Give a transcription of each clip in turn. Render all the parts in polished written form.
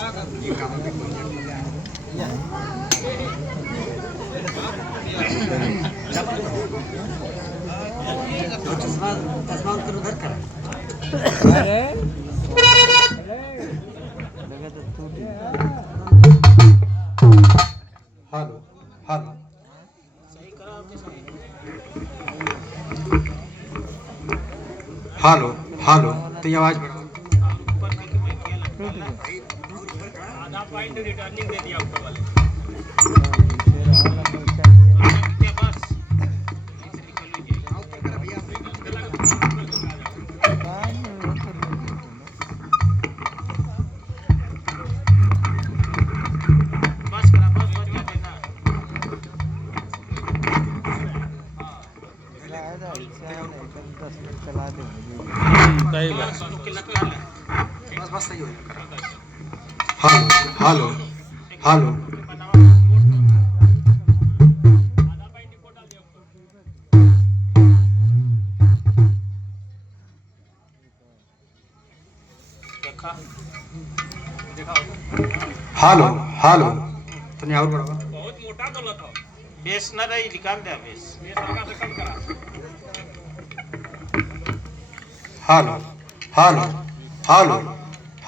चश्मा उधर करा। हेलो हेलो हेलो हेलो तो ये आवाज आधा पॉइंट रिटर्निंग दे दिया ऊपर वाले। चला दे बस सही हो हेलो हेलो हेलो हेलो तो नहीं और बड़ा बहुत मोटा बोला था। बेस न रही निकाल दे बेस लगा से कम करा। Hello hello hello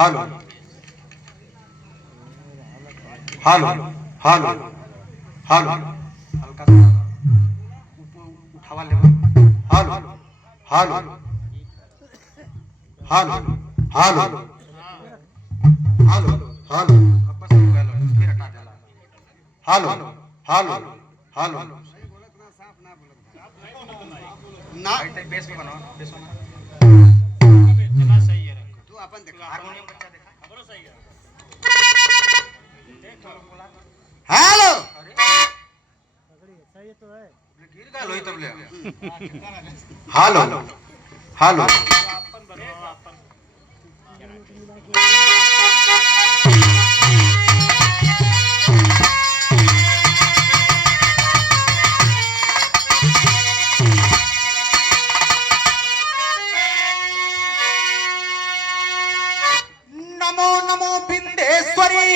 hello hello hello hello हल्का सा उठावा ले hello hello hello hello hello hello बस हो गया फिर हटा देला हेलो हेलो हेलो ना बेस पे बनाओ बेस में चला सही है रखो। तू अपन देखा हारमोनियम बच्चा देखा अपना सही है। देखो हेलो सही तो है। गिर गया लोही तब ले हेलो हेलो अपन बनाओ अपन। नमो नमो बिंदेश्वरी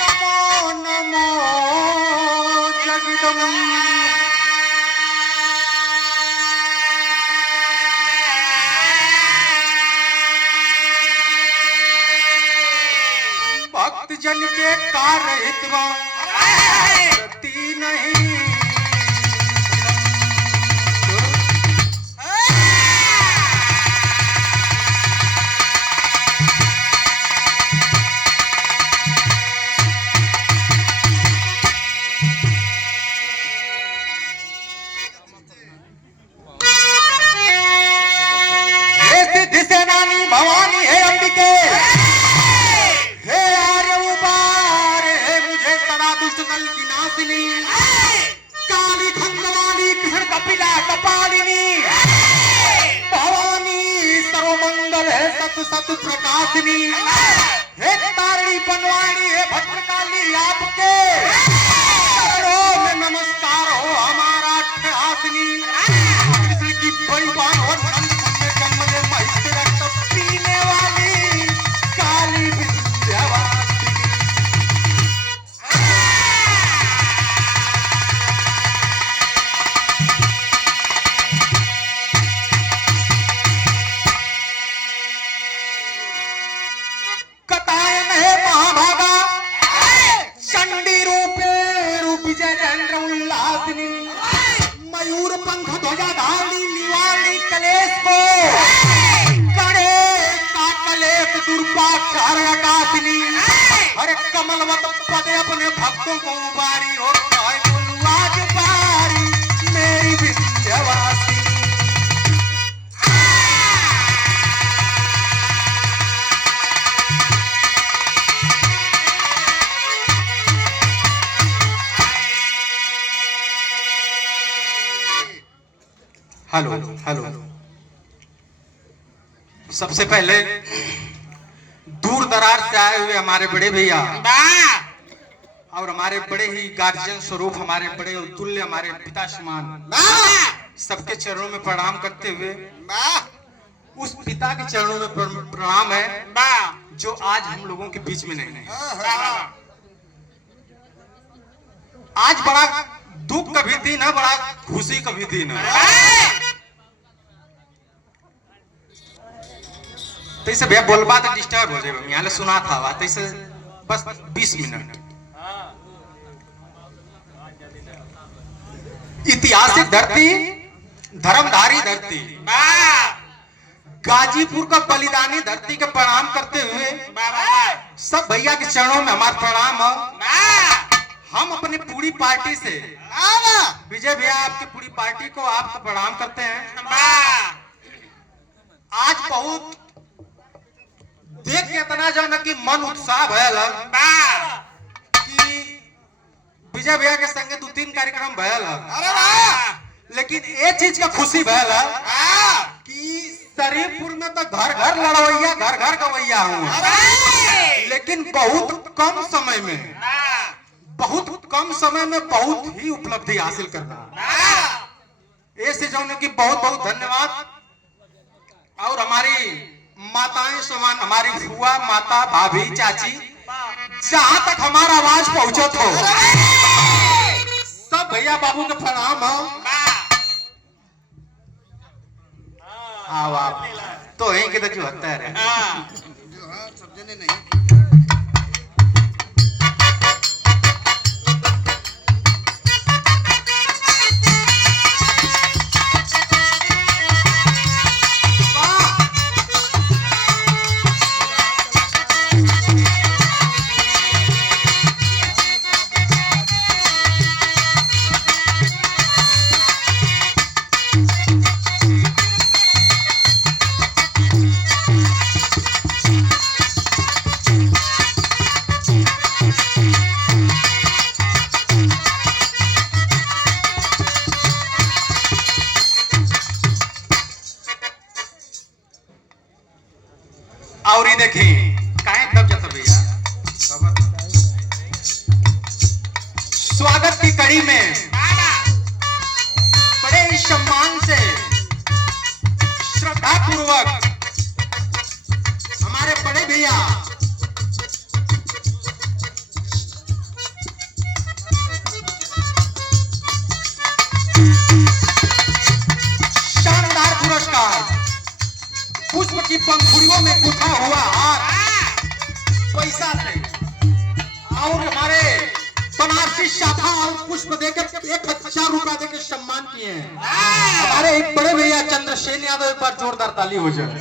नमो नमो जगदम्बे भक्त जन के कार्य हितवा गति नहीं सिद्धि सेनानी भवानी है अंबिके हे आर्य उबार है मुझे सदा दुष्ट कल की नासिनी काली खंडवाली कृष्ण कपिला कपालिनी भवानी सर्वमंगल है सत सत प्रकाशिनी हे तारिणी बनवानी है भद्रकाली आपके चरणों में नमस्कार हो हमारा अट्ठहासिनी कृष्ण की बड़ी बात और संत में जन्म ले महिष रक्त पीने वाली काली विंध्यवासिनी कथायन है महाभागा चंडी रूपे रूप जयेंद्र उल्लासिनी मयूर पंख ध्वजा धारणी निवारणी कलेश को गणेश का कलेश दुर्पाचार आकाशिनी हरे कमलवत पदे अपने भक्तों को उबारी हो आज बारी मेरी विंध्यवासिनी हेलो हेलो सबसे पहले दूर दरार से आए हुए हमारे बड़े भैया और हमारे बड़े ही गार्जियन स्वरूप हमारे बड़े तुल्य हमारे पिता समान सबके चरणों में प्रणाम करते हुए उस पिता के चरणों में प्रणाम है जो आज हम लोगों के बीच में नहीं है। आज बड़ा दुख का भी दिन है, बड़ा खुशी का भी दिन है। तैसे भैया बोलबा तो डिस्टर्ब हो जाए, यहाँ ले सुना था तैसे बस 20 मिनट। ऐतिहासिक धरती, धर्मधारी धरती, गाजीपुर का बलिदानी धरती के प्रणाम करते हुए सब भैया के चरणों में हमारा प्रणाम है। हम अपनी पूरी पार्टी से विजय भैया आपकी पूरी पार्टी को आपको प्रणाम करते हैं। आज बहुत देख के इतना जो ना कि मन उत्साह भयल कि विजय भैया के संगे 2-3 कार्यक्रम भयल, लेकिन एक चीज का खुशी भयल कि शरीफपुर में तो घर घर लड़वैया, घर घर गवैया हूँ, लेकिन बहुत कम समय में बहुत ही उपलब्धि हासिल करना। ऐसे जो कि बहुत बहुत धन्यवाद। और हमारी माताएं समान, हमारी फुआ, माता, भाभी, चाची, जहां तक हमारा आवाज पहुंचत हो, सब भैया बाबू के प्रणाम हो। आओ आप तो यहीं के तो जो हत्या है सब जने नहीं। और ये देखिए काहे दब जाता भैया, स्वागत की कड़ी में बड़े ही सम्मान से, श्रद्धा पूर्वक हमारे बड़े भैया शानदार पुरस्कार, पुष्प की पंखुड़ियों में गुथा हुआ हार पैसा से, और हमारे बनारसी शाखा और पुष्प देकर 1000 रुपया देकर सम्मान किए हैं हमारे एक बड़े भैया चंद्रसेन यादव। एक बार जोरदार ताली हो जाए।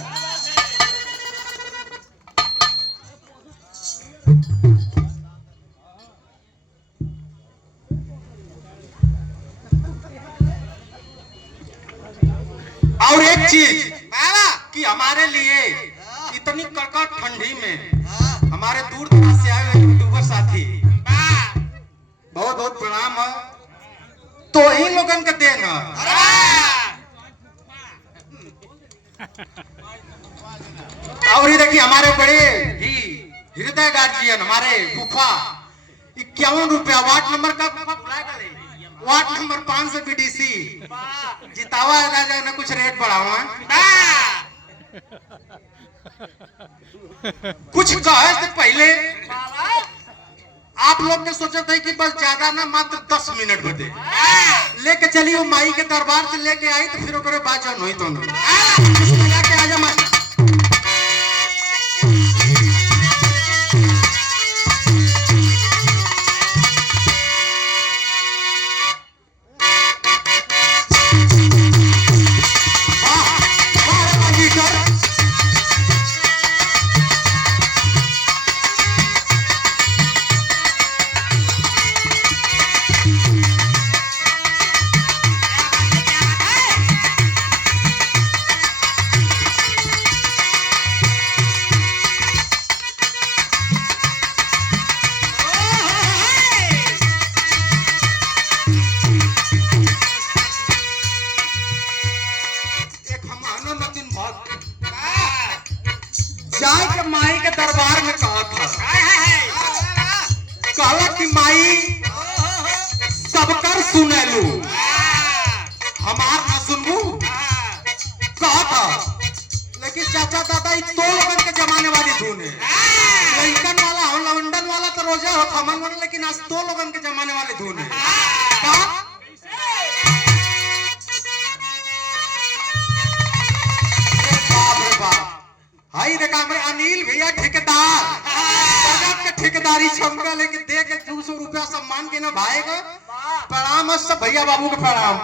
और एक चीज कि हमारे लिए इतनी कड़कड़ ठंडी में हमारे दूर दराज से आए हुए यूट्यूबर साथी, बहुत बहुत प्रणाम है। तो इन लोगन का देन है। और ये देखिए हमारे बड़े ही हृदय गार्जियन, हमारे फूफा 51 रुपया वार्ड नंबर का, वार्ड नंबर 5 से बीडीसी जितावा है ना, कुछ रेट बढ़ावा कुछ कहे से पहले आप लोग ने सोचा था कि बस ज्यादा ना मात्र 10 मिनट बदे लेके चलिए वो माई के दरबार से लेके आई, तो फिर ओकरे बाद जन हुई तो लेके आजा माई। जाए के माई के दरबार में कहा था, कहा कि माई सबकर सुने लू, हमार ना सुनबू, कहा था। लेकिन चाचा दादा तो लोगन के जमाने वाली धुन है। होता हमन मन, लेकिन आज तो लोगन के जमाने वाले धुन है का? बाप रे बाप, हाई देखा हमारे अनिल भैया ठेकेदार गजब के ठेकेदारी छमका लेके दे के 200 रुपया सम्मान के ना भाई का प्रणाम। सब भैया बाबू के प्रणाम।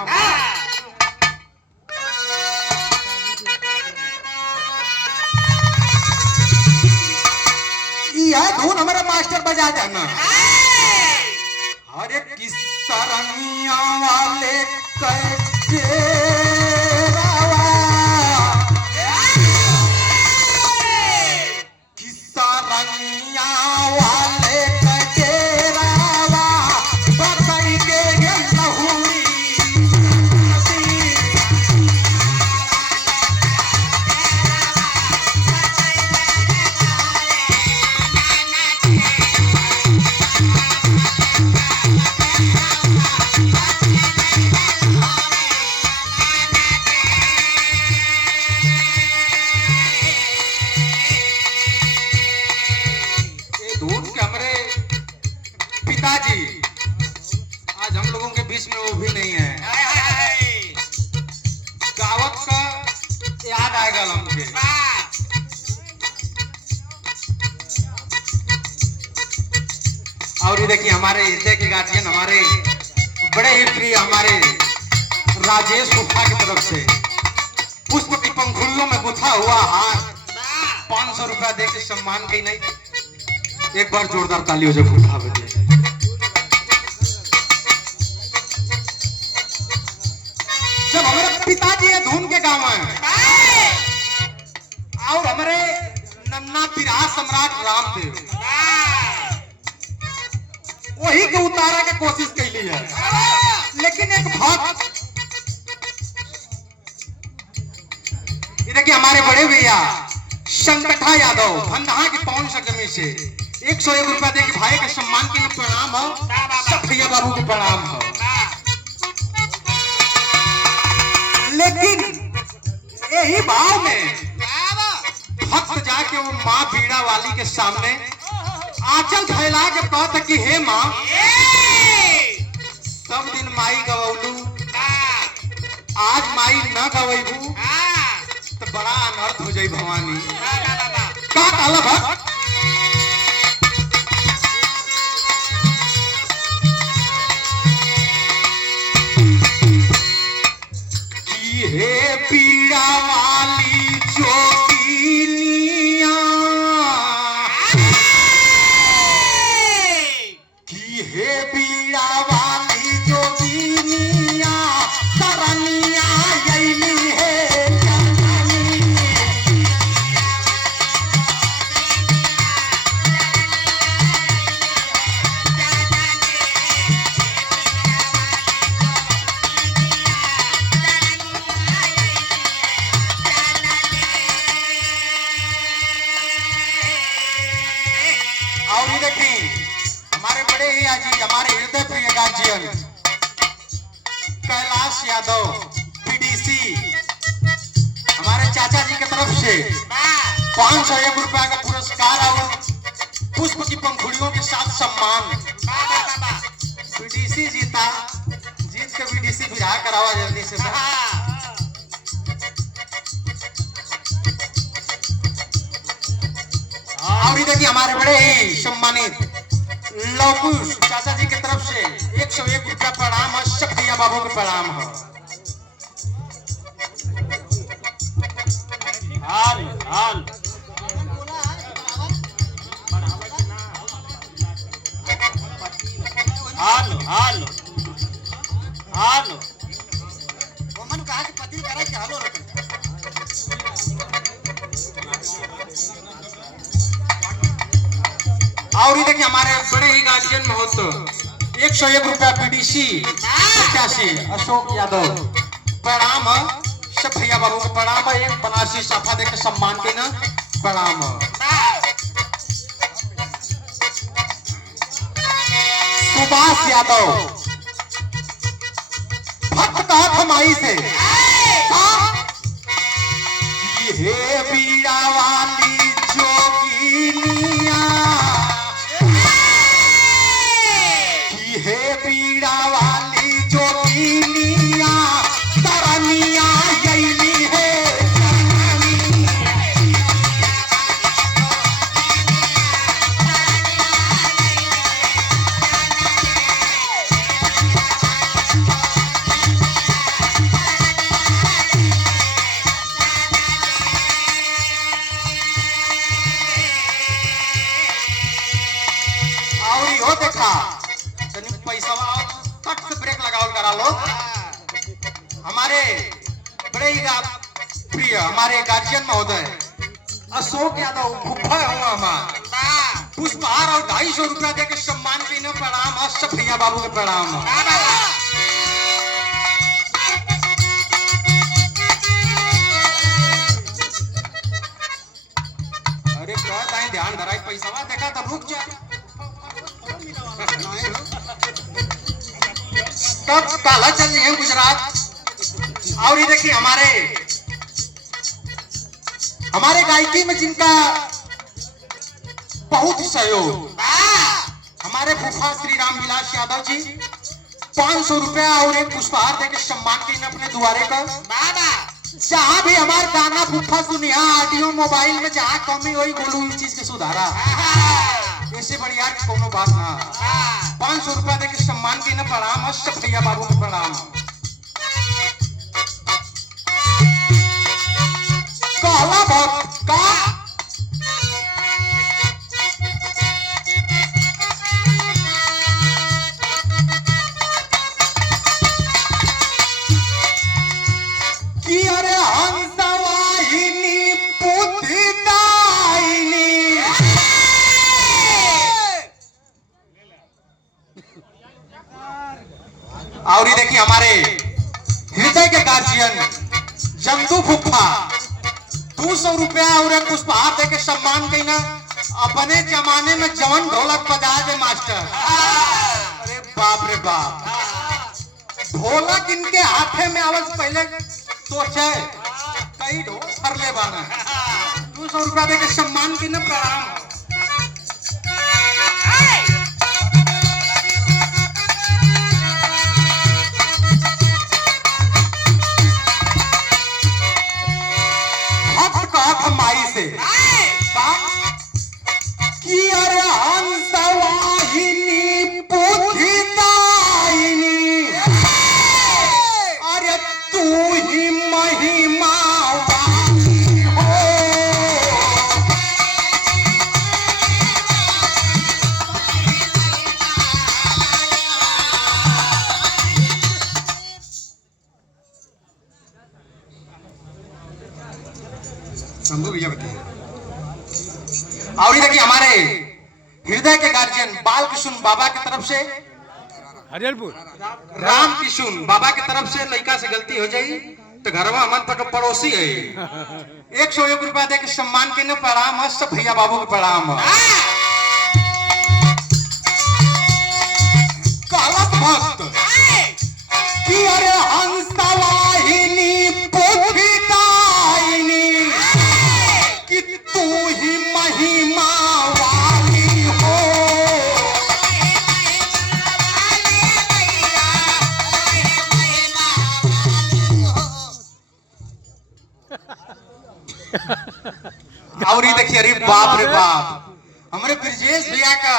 यह धुन हमारा मास्टर बजा जाना। अरे किस तरंगिया वाले कटेरावा, किस तरंगिया वाले कटेरावा, बताई के लहुरी पिताजी आज हम लोगों के बीच में वो भी नहीं है। गावत का याद आएगा हमके। और ये देखिए हमारे हृदय के गार्जियन, हमारे बड़े ही प्रिय हमारे राजेश गुप्ता की तरफ से पुष्प की पंखुड़ियों में गुथा हुआ हार 500 रुपया दे के सम्मान की नहीं। एक बार जोरदार ताली हो जाए गुप्ता बजे। जब हमारे पिताजी है धुन के गाँव में और हमारे नन्ना पिरा सम्राट रामदेव वही के उतारा के कोशिश कैली है, लेकिन एक भक्त ये देखिए हमारे बड़े भैया संकटा यादव भंडहा की पौन सगमी से 101 रुपया दे के भाई के सम्मान के प्रणाम हो। सब भैया बाबू को प्रणाम हो। लेकिन यही भाव में भक्त जाके वो माँ बीड़ा वाली के सामने आंचल फैला के कहता कि हे माँ, सब दिन माई गवलू, आज माई न गवेबू तो बड़ा अनर्थ हो जाई भवानी। का कहला भक्त? हे पीड़ा वाली जोगिनिया, कि हे पीड़ा वाली जोगिनिया, तरनिया यही है जननी। और ये देखिए हमारे बड़े ही आजी, हमारे हृदय प्रिय गार्जियन कैलाश यादव पीडीसी, हमारे चाचा जी की तरफ से 501 रुपया का पुरस्कार और पुष्प की पंखुड़ियों के साथ सम्मान। पीडीसी जीता, जीत के पीडीसी विदा करावा जल्दी से सर। और ये देखिए हमारे बड़े ही सम्मानित लवकुश चाचा जी की तरफ से 101 रुपया प्रणाम है। सब भैया बाबू को प्रणाम है। हाल हाल हाल हाल हाल मन कहा कि पति करा कि हालो रख। और ये देखिए हमारे बड़े ही गार्जियन महोत्सव 101 रुपया पीडीसी प्रत्याशी अशोक यादव प्रणाम। सब भैया बाबू को प्रणाम। एक बनारसी साफा देकर सम्मान के ना प्रणाम। सुभाष यादव भक्त कहा था माई से, हे बीड़ा वाली जोगिनिया, यो देखा तनी पैसा कट से ब्रेक लगाओ करा लो। हमारे बड़े ही प्रिय हमारे गार्जियन महोदय अशोक यादव फुफा हुआ हमार पुष्पहार और 250 रुपया दे के सम्मान के न प्रणाम। अष्ट भैया बाबू के प्रणाम। अरे कहता है ध्यान धराई पैसा देखा तो रुक जा तब काला चल रही है गुजरात। और ये देखिए हमारे गायकी में जिनका बहुत सहयोग हमारे फूफा श्री राम विलास यादव जी 500 रुपया और एक पुष्पहार देके सम्मान की अपने दुआरे का। जहां भी हमारे गाना फूफा सुनिया ऑडियो मोबाइल में जहां कमी हुई बोलू इस चीज के सुधारा ऐसे बढ़िया कोनो बात ना। 500 रुपया देके सम्मान की न प्रणाम। अष्ट भैया बाबू को प्रणाम। काला भक्त का कि अरे हंसवाहिनी बुद्धिदायिनी और ये देखिए हमारे हृदय के गार्जियन जंतु फुफा 200 रुपया और एक पुष्पहार देके सम्मान की ना। अपने जमाने में जवन ढोलक बजा दे मास्टर। अरे बाप रे बाप ढोलक इनके हाथे में आवाज पहले सोचे कई ढोल सर ले बाना। 200 रुपया देके सम्मान की ना प्रणाम। माई से कि अरे हंसवाहिनी बुद्धिदायिनी अरे तू ही महिमा वाली हो। शंभू भैया बताइए। और ये देखिए हमारे हृदय के गार्जियन बाल किशुन बाबा की तरफ से हरियरपुर राम किशुन बाबा की तरफ से लड़का से गलती हो जाई तो घरवा मन पर पड़ोसी है 101 रुपया दे के सम्मान के न प्रणाम। अष्ट भैया बाबू के प्रणाम। काला भक्त कि अरे हंसवाहिनी बुद्धिदायिनी कि तू ही महिमा वाली हो। और ये देखिए अरे बाप रे बाप हमारे ब्रजेश भैया का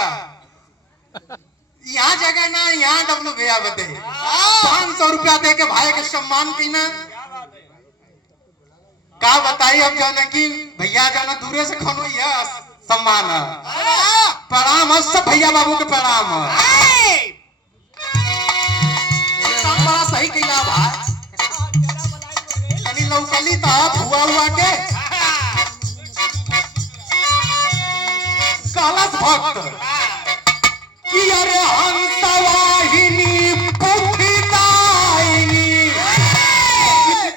यहाँ जगह ना यहाँ डब्लू भैया बते 500 रुपया दे के भाई के सम्मान की ना का बताइए। अब जो कि भैया जो ना दूरे से खनो यह सम्मान प्रणाम। सब भैया बाबू के प्रणाम। बड़ा सही कैला भाई कनी लौकली तो हुआ हुआ के कालस भक्त कि अरे हंसवाहिनी बुद्धिदायिनी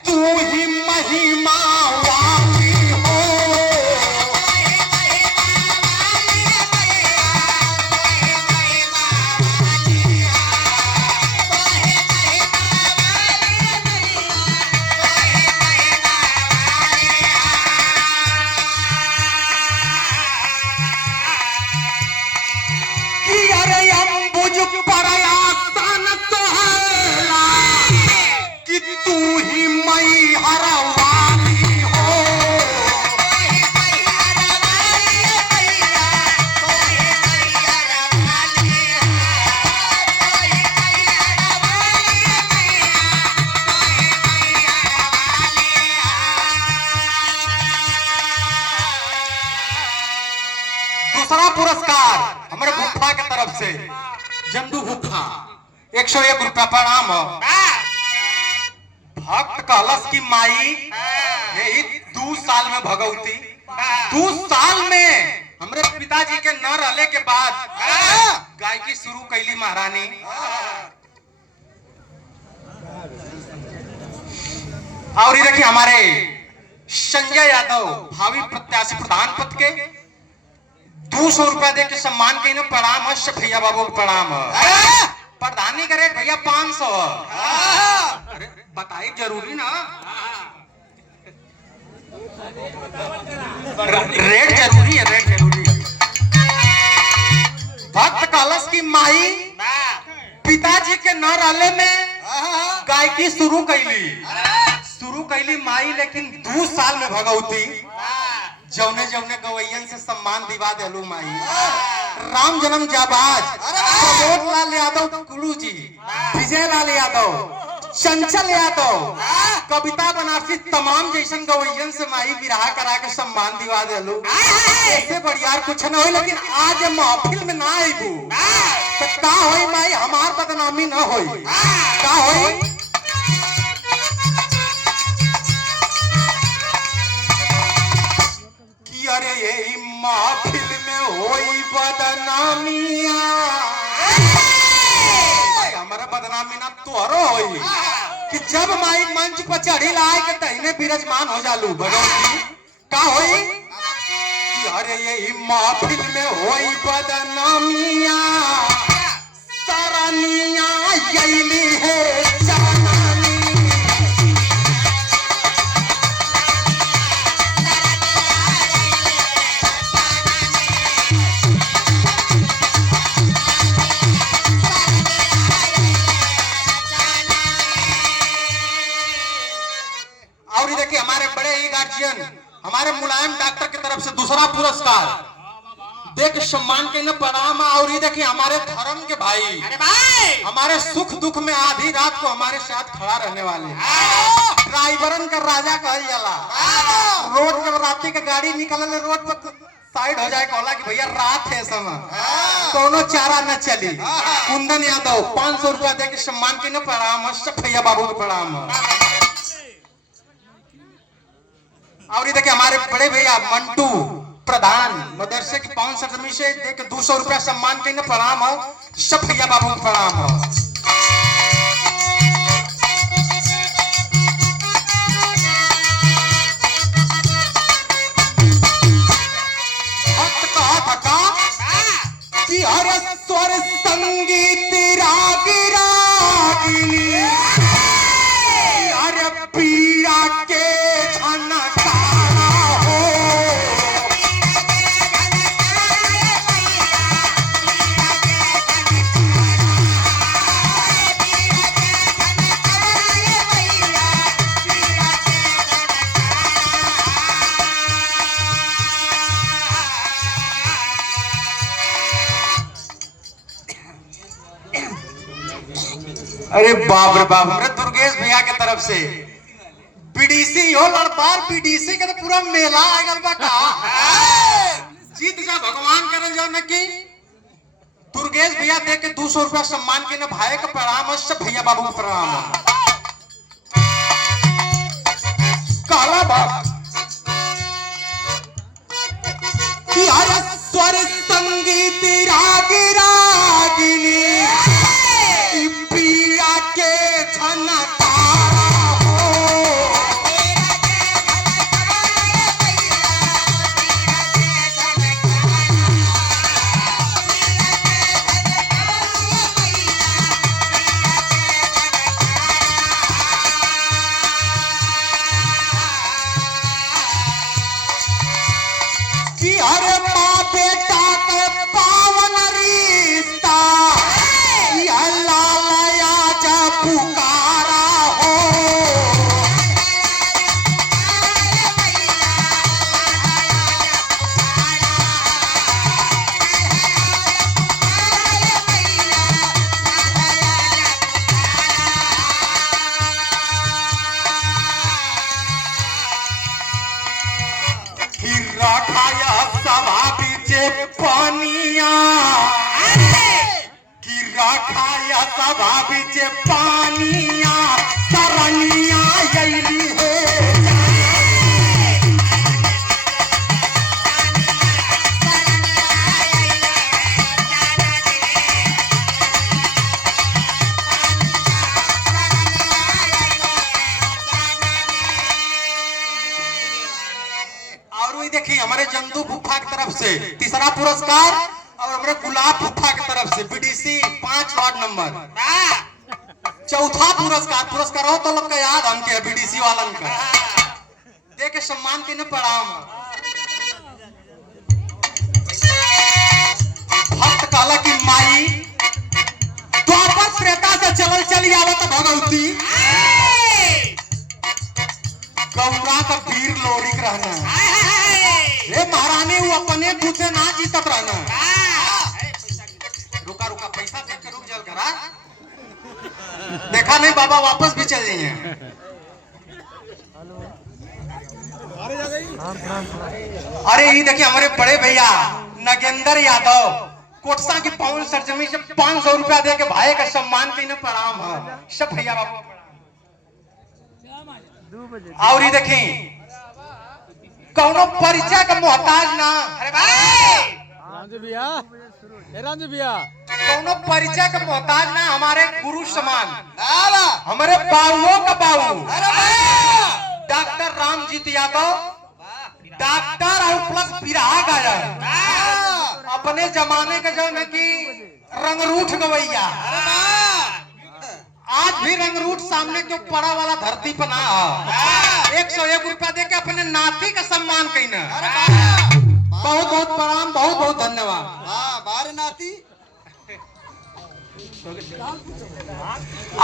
तू ही महिमा वाली हो। पुरस्कार हमारे गुफा के तरफ से, जंदू गुफा 101 रुपया प्रणाम। भक्त कहलस की माई यही 2 साल में भगवती 2 साल में हमरे पिताजी के न रहले के बाद गायकी शुरू कैली महारानी। और ये देखिए हमारे संजय यादव भावी प्रत्याशी प्रधान पद के 200 रुपया दे के सम्मान के प्रणाम है। भैया बाबू को प्रणाम। प्रधानी का रेट भैया 500। अरे बताइए जरूरी ना, रेट जरूरी है, रेट जरूरी है। भक्त कलश की माई पिताजी के न रहले में गायकी शुरू कैली माई, लेकिन 2 साल में भगवती जौने जौने गवैयन से सम्मान दिवा देलू माई। राम जन्म जाबाज प्रमोद लाल यादव कुलू जी, विजय लाल यादव, चंचल यादव, कविता बनारसी तमाम जैसन गवैयन से माई विराह करा के सम्मान दिवा देलू। ऐसे बढ़िया कुछ न हो, लेकिन आज महफिल में ना आईबू तो का होई माई, हमार बदनामी न होई। का होई कि अरे यही महफिल में होई बदनामिया, हमारा बदनामी ना तोहरो होई कि जब माई मंच पर चढ़ी लाए के तहीने विराजमान हो जालू भगवती। का होई कि अरे यही महफिल में होई बदनामिया, सरनिया यही है जानानी। और देखिए हमारे बड़े ही गार्जियन हमारे मुलायम डॉक्टर की तरफ से दूसरा पुरस्कार देख सम्मान के न प्रणाम। और ये देखिए हमारे धर्म के भाई, हमारे सुख दुख में आधी रात को हमारे साथ खड़ा रहने वाले ड्राइवरन का राजा कहल जाला। रोड जब रात्रि का गाड़ी निकल रोड पर साइड हो जाए कहला कि भैया रात है समय कोनो चारा न चली। कुंदन यादव 500 रुपया दे के सम्मान के न प्रणाम। भैया बाबू को प्रणाम। और ये देखिए हमारे बड़े भैया मंटू प्रधान मदरसे की 500 जमी से देके 200 रुपया सम्मान के प्रणाम हो। सब भैया बाबू को प्रणाम हो। भक्त कहा था कि हर स्वर संगीत रागी रागिनी, हर पीड़ा के अरे बाप रे बाप, हमारे दुर्गेश भैया के तरफ से बीडीसी हो लड़तार बीडीसी के तो पूरा मेला आ गल बा का। जीत जा भगवान करल जाओ न कि दुर्गेश भैया दे के 200 रुपया सम्मान के न भाई का प्रणाम। सब भैया बाबू को प्रणाम। काला बाप कि हर स्वर संगीत राग रागिनी, के झनकारा हो। कि अरे माँ बेटा के सभा बीच पानिया सरनिया गईली है देखिए हमारे जंदू फुफा की तरफ से तीसरा पुरस्कार और हमारे गुलाब फुफा की तरफ से बीडीसी 5 वार्ड नंबर चौथा पुरस्कार हो तो लोग का याद हमके बीडीसी वालन का दे के सम्मान के न पड़ाम भक्त काला की माई द्वापर त्रेता से चली आवत भगवती गौरा का वीर लोरिक रहना ये महारानी वो अपने पूछे ना जीतत रहना रुका पैसा देख के रुक जल करा देखा नहीं बाबा वापस भी चल जाइए अरे ये देखिए हमारे बड़े भैया नगेंद्र यादव कोटसा की पावन सरजमी से 500 रुपया दे के भाई का सम्मान के न प्रणाम है सब भैया बाबू और ये देखिए कौनो परिचय का मोहताज ना अरे भाई राजू भैया कौनो परिचय का मोहताज ना हमारे गुरु समान हमारे बाबुओं का बाबू डॉक्टर रामजीत यादव डॉक्टर और प्लस बिरहा गायक अपने जमाने के जो न की रंगरूठ गवैया आज भी रंगरूट सामने के पड़ा वाला धरती पर ना 101 रुपया दे के अपने नाती का सम्मान कईना बहुत बहुत प्रणाम बहुत बहुत धन्यवाद बारे नाती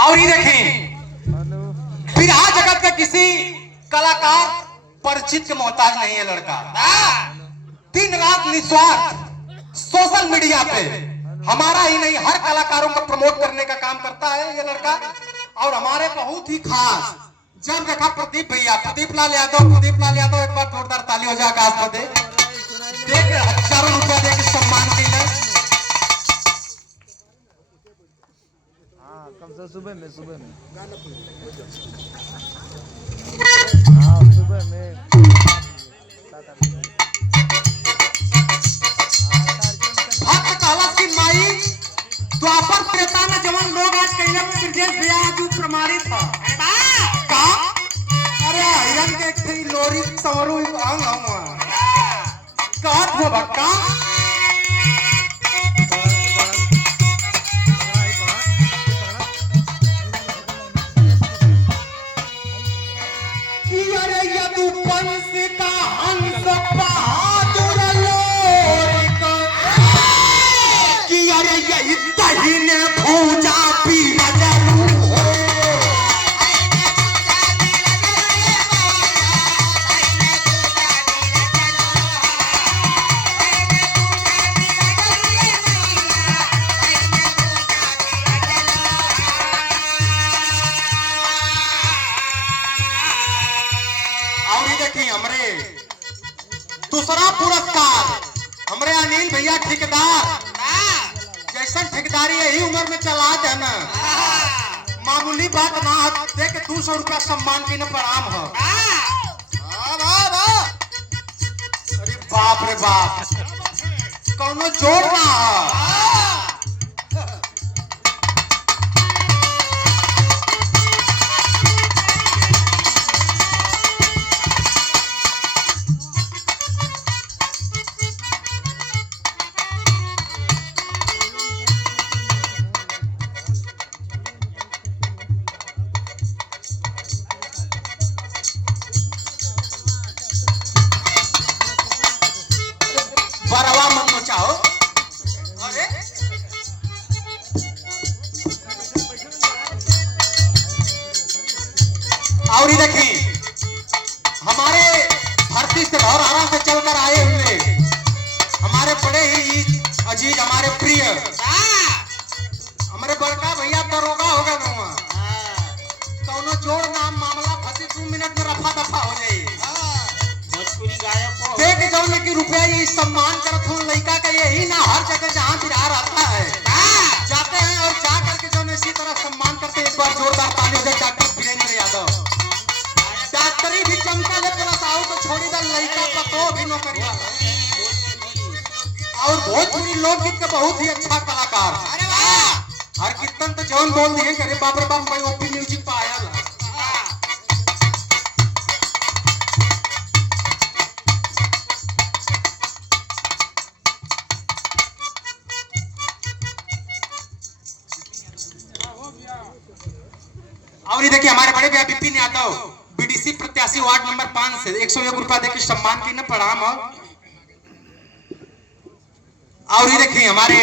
और ये देखें बिरहा जगत का किसी कलाकार परिचित के मोहताज नहीं है लड़का दिन रात निस्वार्थ सोशल मीडिया पे हमारा ही नहीं हर कलाकारों को प्रमोट करने का काम करता है ये लड़का और हमारे बहुत ही खास जब देखा प्रदीप लाल यादव एक बार जोरदार ताली हो जाए आकाश में दे हजारों रुपया दे के सम्मान के लिए कब से सुबह में सुबह में भक्त काला की माई द्वापर त्रेता में जवन लोग आज कहीं ब्रजेश भैया आज प्रमाणित था का अरे हिरन के एक थी लोरी सवरू अंग कहत हो भक्का कि अरे यदुवंश का हंस बहादुर लोरिक कि अरे यही दहीने भूजा पी बजरू हमरे दूसरा पुरस्कार हमरे अनिल भैया ठेकेदार जैसा ठेकेदारी यही उम्र में चला है ना मामूली बात ना दे के 200 रुपया सम्मान के न प्रणाम हो अरे बाप रे बाप कौनो जोड़ ना बरवा मत चाहो अरे और ये देखिए हमारे धरती से और आराम से चलकर आए हुए हमारे बड़े ही अजीज हमारे प्रिय हमारे बड़का भैया दरोगा हो गए कौनो जोड़ नाम मामला फंसी 2 मिनट में रफा दफा हो जाए भोजपुरी गायक हो देख जाओ कि रुपया ये सम्मान करत हो लड़का का यही ना हर जगह जहाँ बिहार आता है जाते हैं और जा करके जो भोजपुरी लोकगीत का बहुत ही अच्छा कलाकार। अरे वाह हर कीर्तन तो जौन बोल दिए करे बाप रे बाप भाई ओपी म्यूजिक पे आया ला। और ये देखिए हमारे बड़े भैया विपिन यादव बीडीसी प्रत्याशी वार्ड नंबर 5 से 101 रुपया देके सम्मान की न प्रणाम। और ये देखिए हमारे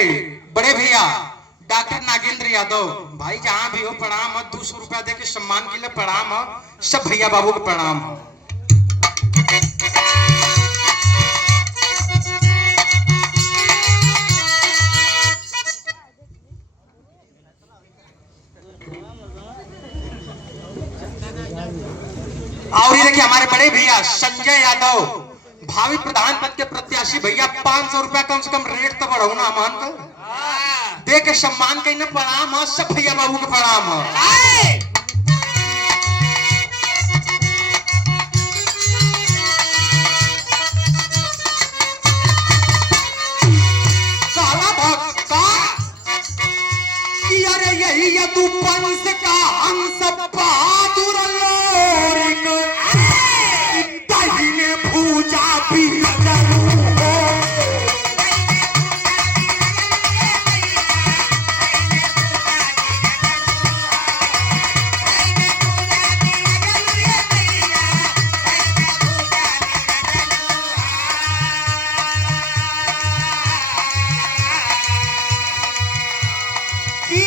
बड़े भैया डॉक्टर नागेंद्र यादव भाई जहां भी हो प्रणाम। 200 रुपया देके सम्मान के लिए प्रणाम। सब भैया बाबू को प्रणाम। और ये देखिए हमारे बड़े भैया संजय यादव भावी प्रधान पद के प्रत्याशी भैया 500 रुपया कम से कम रेट तो बढ़ाऊ ना मान कर दे के सम्मान के न प्रणाम। सब भैया बाबू के प्रणाम। साला भक्ता कि अरे यही है तू पंच का हम सब बहादुर लोग दाहिने पूजा भी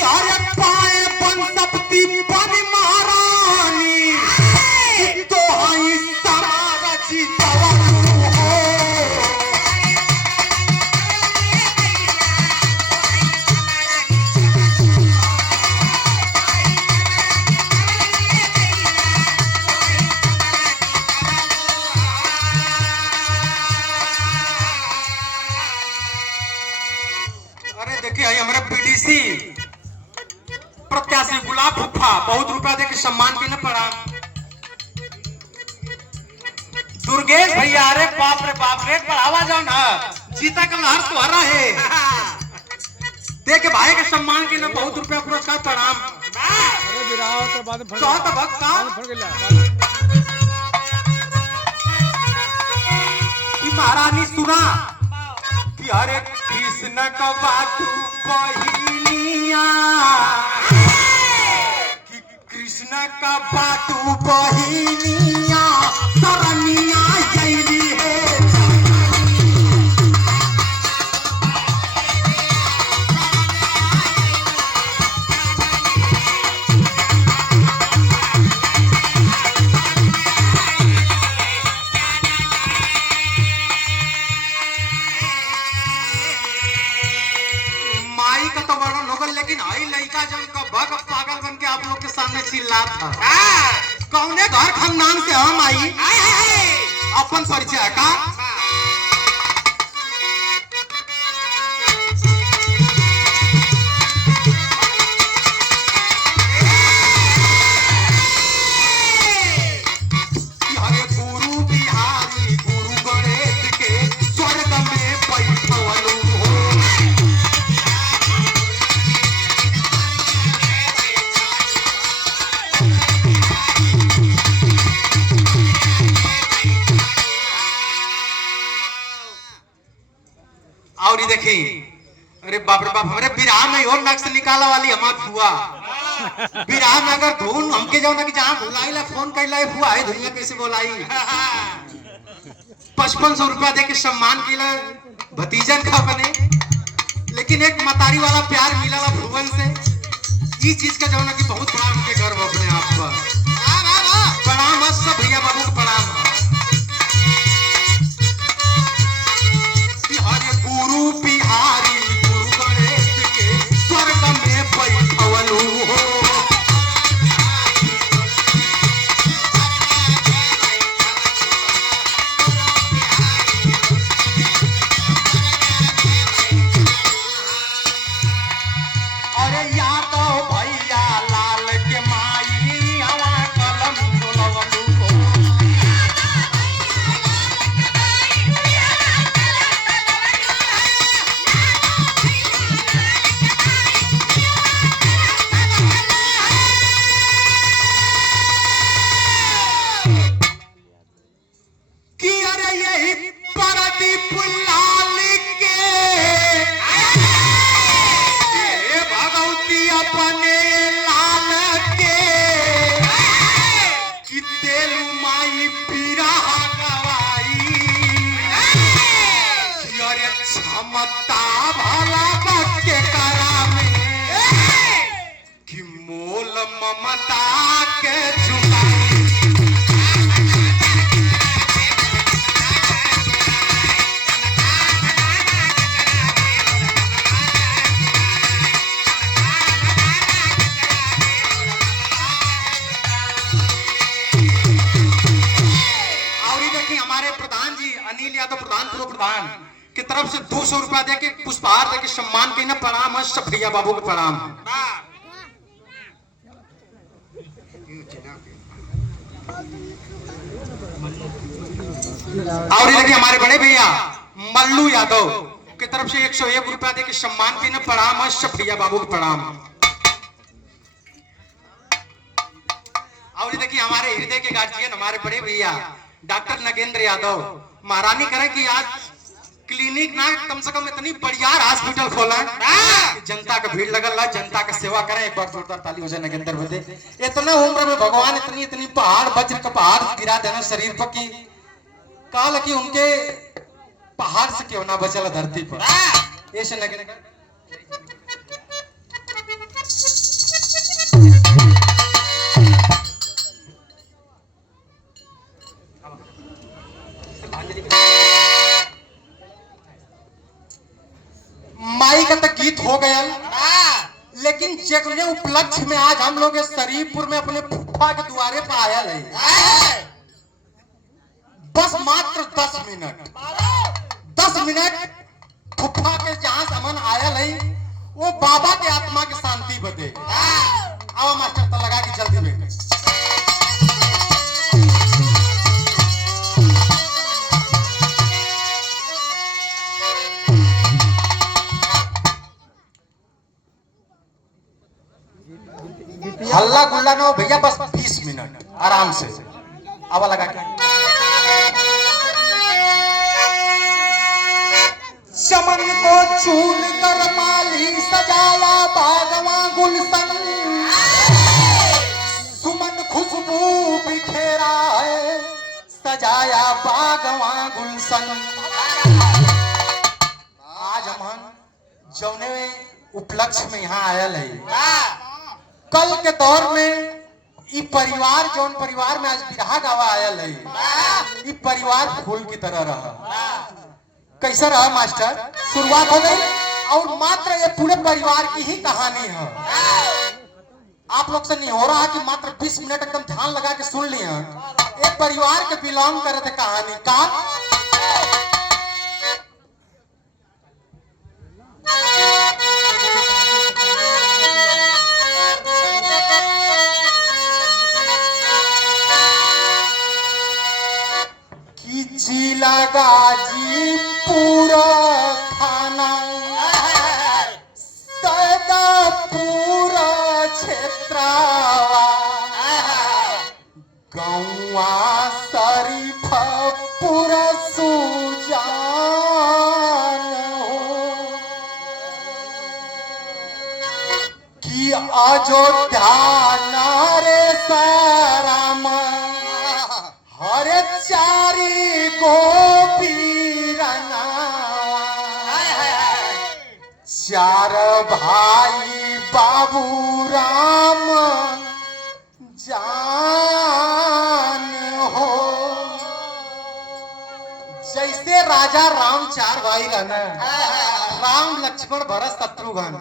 अरे पाए बन सकती बन महारानी तो आई समारा जीतवनु हो। अरे देखिए हमारे बीडीसी प्रत्याशी गुलाब फुफा बहुत रुपया देके सम्मान के न पड़ा। दुर्गेश भैया अरे बाप रे बढ़ावा जाओ ना जीता का लहर तो हरा है देखे भाई के सम्मान के न बहुत रुपया पुरस्कार प्रणाम। अरे बिराव तो बाद में तो भक्ता फड़ गया कि महारानी सुना कि हरे कृष्ण का बाटू बहिनिया कि कृष्ण का बाटू बहिनिया सरनिया जैली है। माई का तो वर्णन होगा लेकिन आई लड़का जन का भग पागल बन के आप लोग के सामने चिल्ला था। कौने घर खानदान से हम आई अपन परिचय है का हरे गुरु बिहारी गुरु गणेश के स्वर्ग में बैठवलू हो। और ये देखी अरे बाप रे बाप हमारे बिराह में और नक्श निकाला वाली हमार फुआ बिराह में अगर धुन हमके जाओ ना कि जहां बुलाई ला फोन कर ला फुआ है दुनिया कैसे बोलाई 5500 रुपया दे के सम्मान किला भतीजन का बने लेकिन एक मतारी वाला प्यार मिला ला भुवन से ये चीज का जाओ ना कि बहुत बड़ा हमके गर्व अपने आप पर। प्रणाम सब भैया बाबू को प्रणाम। हरे गुरु बिहारी गुरु गणेश के स्वर्ग में बैठवलू हो। अरे यादव भैया लाल के माई हवा कलम डोलवलू हो। भाला बात के करा में कि मोल ममता के झुकाई। हमारे प्रधान जी अनिल यादव प्रधान पूर्व प्रधान की तरफ से 200 रुपया दे के पुष्पहार दे के सम्मान के प्रणाम है। सब भैया बाबू को प्रणाम। और ये देखिए हमारे बड़े भैया मल्लू यादव की तरफ से 101 रुपया दे के सम्मान के प्रणाम है। सब भैया बाबू को प्रणाम। और ये देखिए हमारे हृदय के गार्जियन हमारे बड़े भैया डॉक्टर नगेंद्र यादव महारानी करें कि आज क्लिनिक ना कम से कम इतनी बढ़िया हॉस्पिटल खोला है, जनता का भीड़ लगल है, जनता का सेवा करें। एक बार जोरदार ताली हो जाए नगेंद्र बदे। इतना उम्र में भगवान इतनी इतनी पहाड़ वज्र का पहाड़ गिरा देना शरीर पर की काल की उनके पहाड़ से क्यों ना बचल धरती पर। ऐसे नगेंद्र माई का तक गीत हो गया, लेकिन जगने उपलक्ष्य में आज हम लोग शरीफपुर में अपने फुफा के द्वारे पर आया है। बस मात्र 10 मिनट फुफा के जहां समन आया है वो बाबा के आत्मा के शांति बदे। आओ मास्टर तो लगा के जल्दी में हल्ला गुल्ला ना हो भैया, बस 20 मिनट आराम से आवा लगा के। चमन को चून कर माली सजाया बागवा गुलशन, सुमन खुशबू बिखेरा है सजाया बागवा गुलशन। आज हम जौने उपलक्ष्य में यहाँ आयल है, कल के दौर में ये परिवार जौन परिवार में आज बिरहा गावा आयल है, ये परिवार फूल की तरह रहा। कैसा रहा मास्टर? शुरुआत हो गई और मात्र ये पूरे परिवार की ही कहानी है। आप लोग से नहीं हो रहा कि मात्र 20 मिनट एकदम ध्यान लगा के सुन लिया। एक परिवार के बिलोंग करे थे कहानी का। जिला गाजीपुर थाना सैदापुर क्षेत्रवा गौवा शरीफपुर सुजान कि अयोध्या नरेश राम हरे चारी गोपीरना चार भाई बाबू राम जान हो। जैसे राजा राम 4 भाई रहना, राम लक्ष्मण भरत शत्रुघ्न।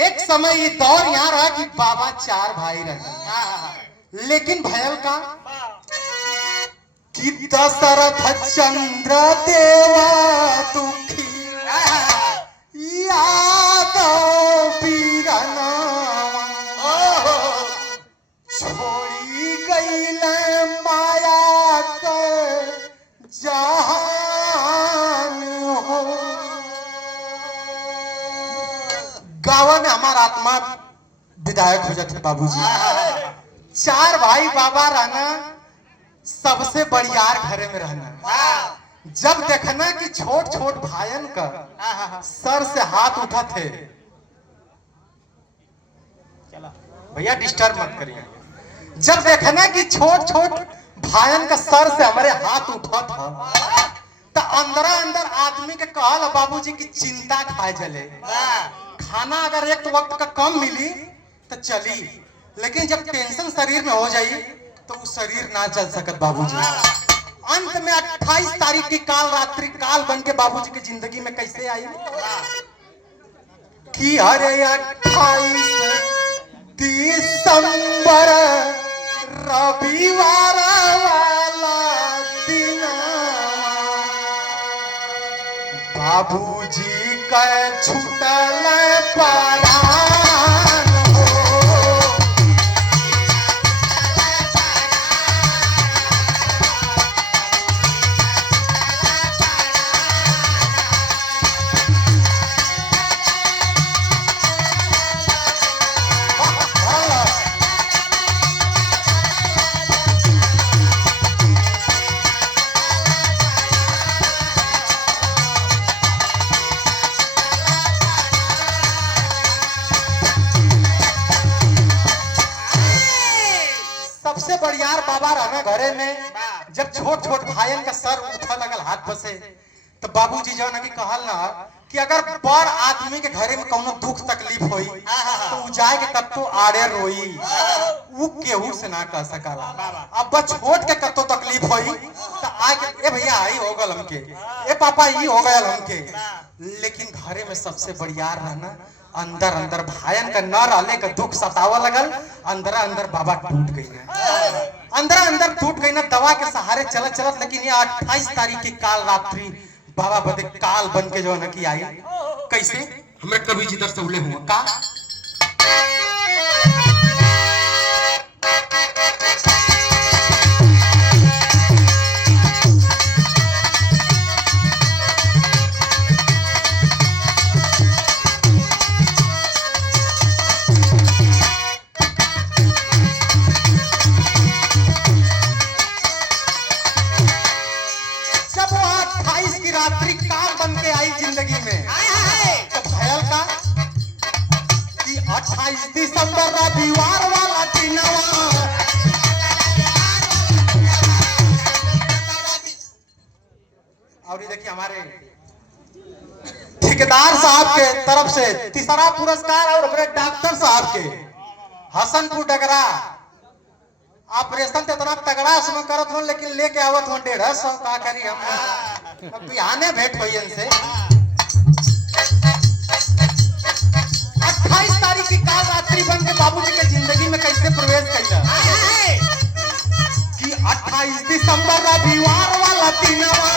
एक समय ये दौर यहाँ रहा कि बाबा 4 भाई रहना, लेकिन भयल का कि दशरथ चंद्र देवा दुखी यादव बीरना छोड़ी गई माया कर जहान हो। गाँव में हमारा आत्मा विधायक हो जाते बाबूजी। 4 भाई बाबा रहना, सबसे बड़ियार घरे में रहना। जब देखना कि छोट छोट भाइयन का सर से हाथ उठा थे, भैया डिस्टर्ब मत करिए। जब देखना कि छोट छोट भाइयन का सर से हमारे हाथ उठा था, तो अंदर अंदर आदमी के कहल बाबूजी की चिंता खाए जले। खाना अगर एक वक्त का कम मिली तो चली, लेकिन जब टेंशन शरीर में हो जाई तो वो शरीर ना चल सकत बाबूजी। अंत में 28 तारीख की काल रात्रि काल बन के बाबूजी की जिंदगी में कैसे आई कि अरे 28 दिसंबर रविवार वाला दिन बाबूजी का छूटल परान हो। सबसे बढ़ियार बाबा रहे घरे में। जब छोट छोट भाइयन का सर उठा लगल हाथ पर से, तो बाबूजी जो ना कि कहल ना कि अगर बड़ आदमी के घरे में कोनो दुख तकलीफ होई तो उ जाए के कत्तो आड़े रोई, उ केहू से ना कह सकला। अब बस छोट के कत्तो तकलीफ होई तो आए के ए भैया आई हो गल हमके, ए पापा ई हो गयल हमके। लेकिन घरे में सबसे बढ़ियार रहना अंदर अंदर भायन का न रहले का दुख सतावा लगल, अंदर अंदर बाबा टूट गई ना, अंदर अंदर टूट गई ना। दवा के सहारे चलत चलत, लेकिन ये 28 तारीख की काल रात्रि बाबा बदे काल बन के जो है कि आई। कैसे हमें कभी जिधर से उले हुआ का रात्रि काल बन के आई जिंदगी में। तो भयल का कि 28 दिसंबर रविवार वाला दिनवा और ये देखिए हमारे ठेकेदार साहब के तरफ से तीसरा पुरस्कार और अपने डॉक्टर साहब के हसनपुर डगरा ऑपरेशन तो इतना तगड़ा उसमें करत हो, लेकिन लेके आवत हो 150 का करी हम बिहाने भेंट हुई इनसे। 28 तारीख की काल रात्रि बन के बाबूजी के जिंदगी में कैसे प्रवेश कैला कि 28 दिसंबर रविवार वाला दिनवा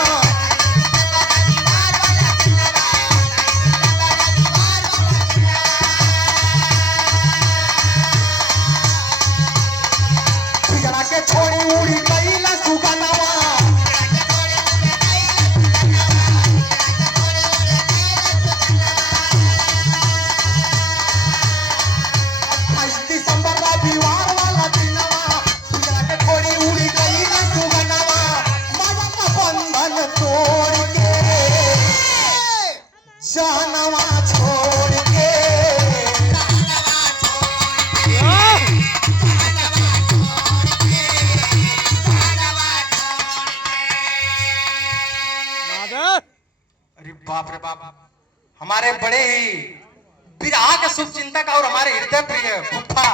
के छोड़ी उड़ी कैला सुगनवा। 28 दिसंबर रविवार वाला दिनवा के छोड़ी उड़ी कैला सुगनवा। मन का बंधन तोड़ के जानवा छोड़ के बाप रे बाप। हमारे बड़े ही बिरहा के शुभ चिंतक और हमारे हृदय प्रिय फुफा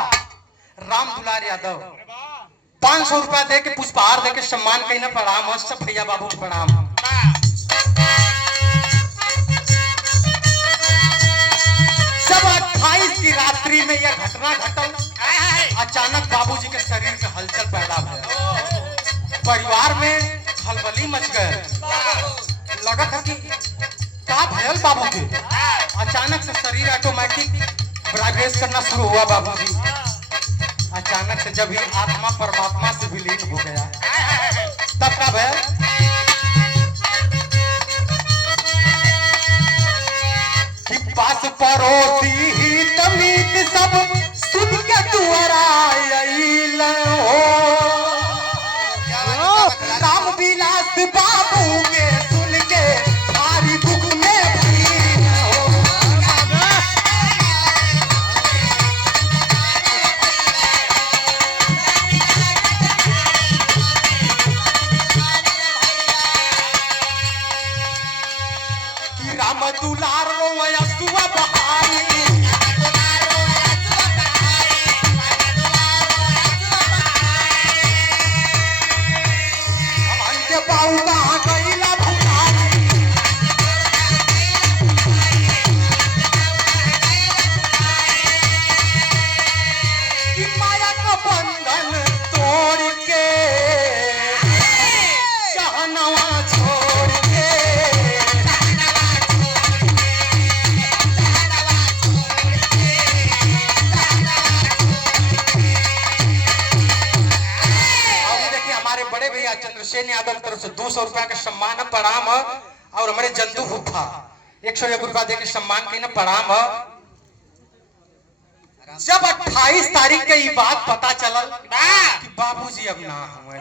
राम दुलार यादव 500 रुपया दे के पुष्पहार दे के सम्मान कहीं ना प्रणाम हो सब भैया बाबू को प्रणाम। जब 28 की रात्रि में यह घटना घटल, अचानक बाबूजी के शरीर में हलचल पैदा हुआ, परिवार में खलबली मच गए। लगा था कि का भयल बाबू के अचानक से शरीर ऑटोमेटिक वाइब्रेट करना शुरू हुआ बाबूजी। अचानक से जब ये आत्मा परमात्मा से विलीन हो गया तब का भयल कि पास पड़ोसी ही तमीत सब सुन के दुआरा आइल हो। राम विलास बाबू के सुन के भारी दुख में भीन हो। यादव की तरफ से 200 रुपया का सम्मान है, प्रणाम है। और हमारे जंतु फुफा 101 रुपया दे के सम्मान की ना प्रणाम है। जब 28 तारीख के ये बात पता चलल कि बाबूजी अब ना हुए,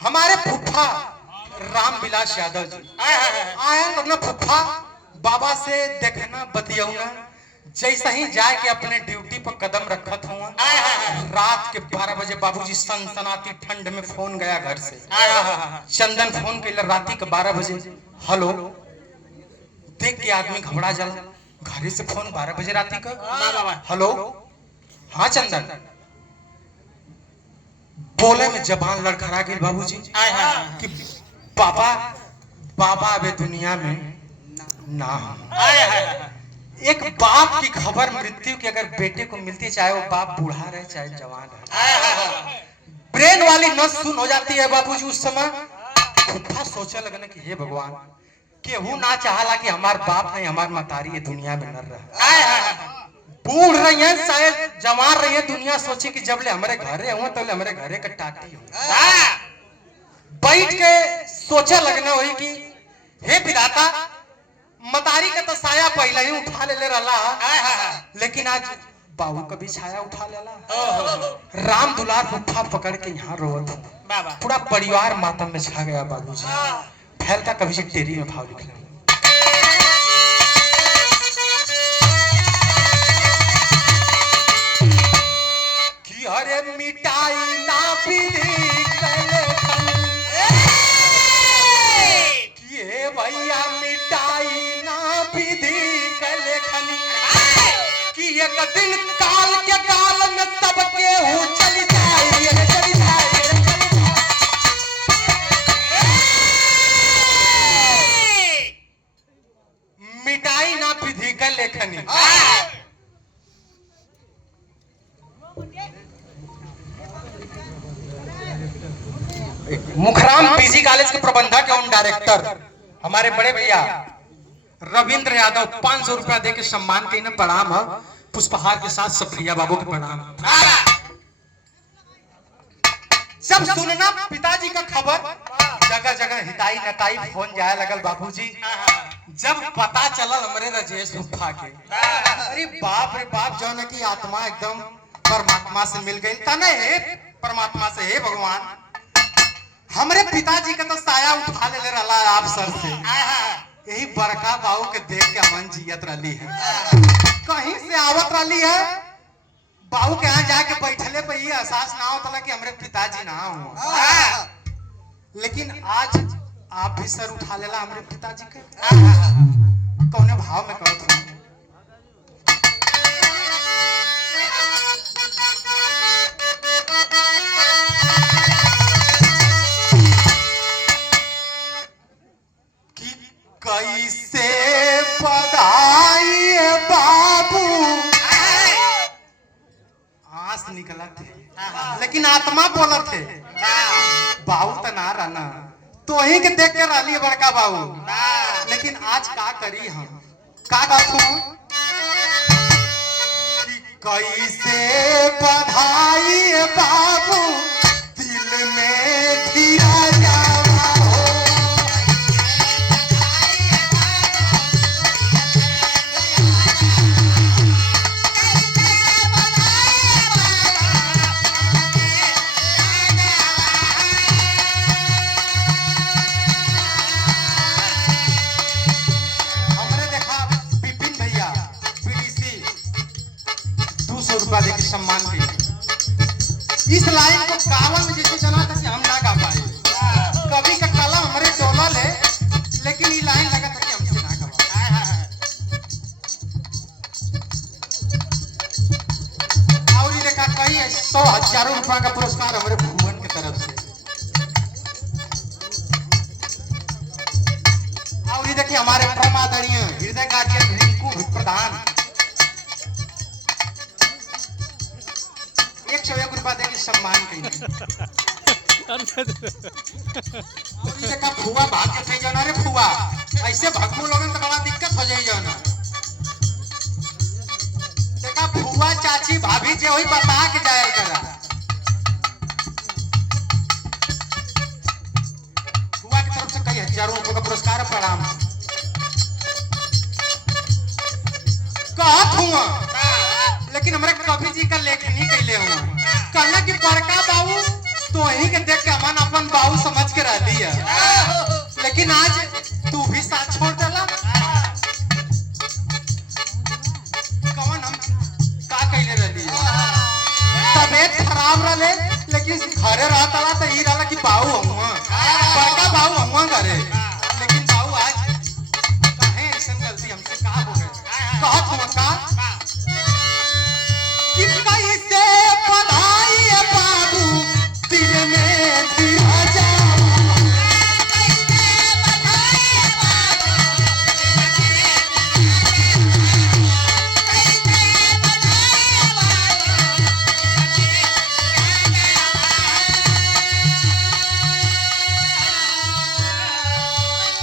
हमारे फुफा रामविलास यादव जी आया तो ना फुफा बाबा से देखना बतियाऊंगा। जैसा ही जाके अपने ड्यूटी पर कदम रखत हुआ, रात के 12 बजे बाबूजी सनसनाती ठंड में फोन गया घर से। चंदन फोन के राती के 12 बजे, हेलो। देख के आदमी घबरा जाला, घरे से फोन 12 बजे राती का, हेलो। हाँ चंदन, बोले में जबान लड़खड़ा गई बाबूजी कि बाबा बाबा अबे दुनिया में ना। एक बाप की खबर मृत्यु की अगर बेटे को मिलती, चाहे वो बाप बूढ़ा रहे चाहे जवान रहे, ब्रेन वाली नस सुन हो जाती है बाबूजी। उस समय फुफा सोचा लगने कि हे भगवान, केहू ना चाहला कि हमार बाप नहीं हमार मतारी ये दुनिया में न रहे। बूढ़ रही है शायद जवान रही है, दुनिया सोची कि जब ले हमारे घरे हुए तो ले हमारे घरे का टाटी हो। बैठ के सोचा लगना हुई कि हे विधाता, मतारी का तो साया पहले ही उठा ले रहा, लेकिन आज बाबू का भी छाया उठा लेला। राम दुलार फुफा पकड़ के यहाँ रोवत, पूरा परिवार मातम में छा गया बाबूजी। फैलता कभी से टेरी में भाव लिख लेना। कि अरे मिटाई ना पीरी ये भैया मिटाई ना विधि के लेखनी, कि एक दिन काल के काल में सबके हूँ चली जाए, चली जाए, मिटाई ना विधि के लेखनी। मुखराम पीजी कॉलेज के प्रबंधक एवं डायरेक्टर हमारे बड़े भैया रविंद्र यादव 500 रुपया देके सम्मान के ना प्रणाम है। पुष्पहार के साथ सफरिया बाबू के प्रणाम। जब सुनना पिताजी का खबर, जगह जगह हिताई नताई फोन जाए लगल बाबूजी। जब पता चलल हमारे राजेश फुफा के, अरे बाप रे बाप, जो न की आत्मा एकदम परमात्मा से मिल गई। तने परमात्मा से, हे भगवान, हमारे पिताजी का तो साया उठा ले रहा आप सर से। यही बड़का बाबू के देख के मन जियत रही है, कहीं से आवत रही है। बाबू के यहाँ जाके बैठले पे ये एहसास ना होता कि हमारे पिताजी ना हो। लेकिन आज आप भी सर उठा लेला हमारे पिताजी के। कौने भाव में कहत हूँ, कैसे बधाई बाबू। आंस निकला थे लेकिन आत्मा बोला थे, बाबू तो ना रहना, तो ही के देख के रही बड़का बाबू। लेकिन आज का करी हम, का कहूं कि कैसे बधाई बाबू, दिल में धीरा जावा हो। देके सम्मान के इस लाइन को गावन में जैसे जना था कि हम ना गा पाए। कभी का कलम हमारे डोला ले, लेकिन ये लाइन लगा था कि हमसे ना गा पाए। और ये देखा कई 100,000 रुपया का पुरस्कार हमारे भुवन की तरफ से। और ये देखिए हमारे परम आदरणीय हृदय गार्जियन रिंकू प्रधान 101 रुपया देके सम्मान की। देखा फुआ भाग के सही जाना रे फुआ, ऐसे भगमू लोगन तो बड़ा दिक्कत हो जाई जाना। देखा फुआ चाची भाभी जे वही बता के जाए करा। 1000 रुपये का पुरस्कार प्रणाम। कहत हुआ लेकिन हमारे कवि जी का लेखनी कैले हुआ कहना कि बड़का बाबू तो वही के देख के अमन अपन बाबू समझ के रह लिया, लेकिन आज तू भी साथ छोड़ देला। कौन हम का कैले रहली तबियत खराब रहे लेकिन घरे रहता तो ई रहला कि बाबू हुआ बड़का बाबू हुआ घरे, लेकिन बाबू आज काहे ऐसा गलती हमसे का हो गए कहत हुआ का कि कैसे बधाई है बाबू दिल में दिया जाओ।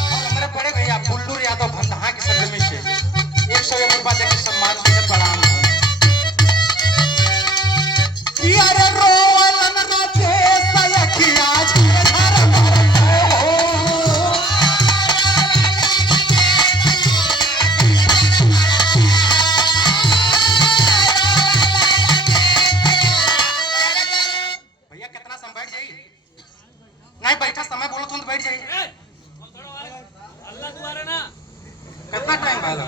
और हमारे बड़े भैया बुल्लू यादव भंडहा के संग से 101 रुपया देकर सम्मान से प्रणाम। अरे रोलन राजे सयखिया झरझर भरते हो। भैया कितना समय बैठ जाइए नहीं बैठा समय बोलो तुम तो बैठ जाइए। कितना टाइम बाद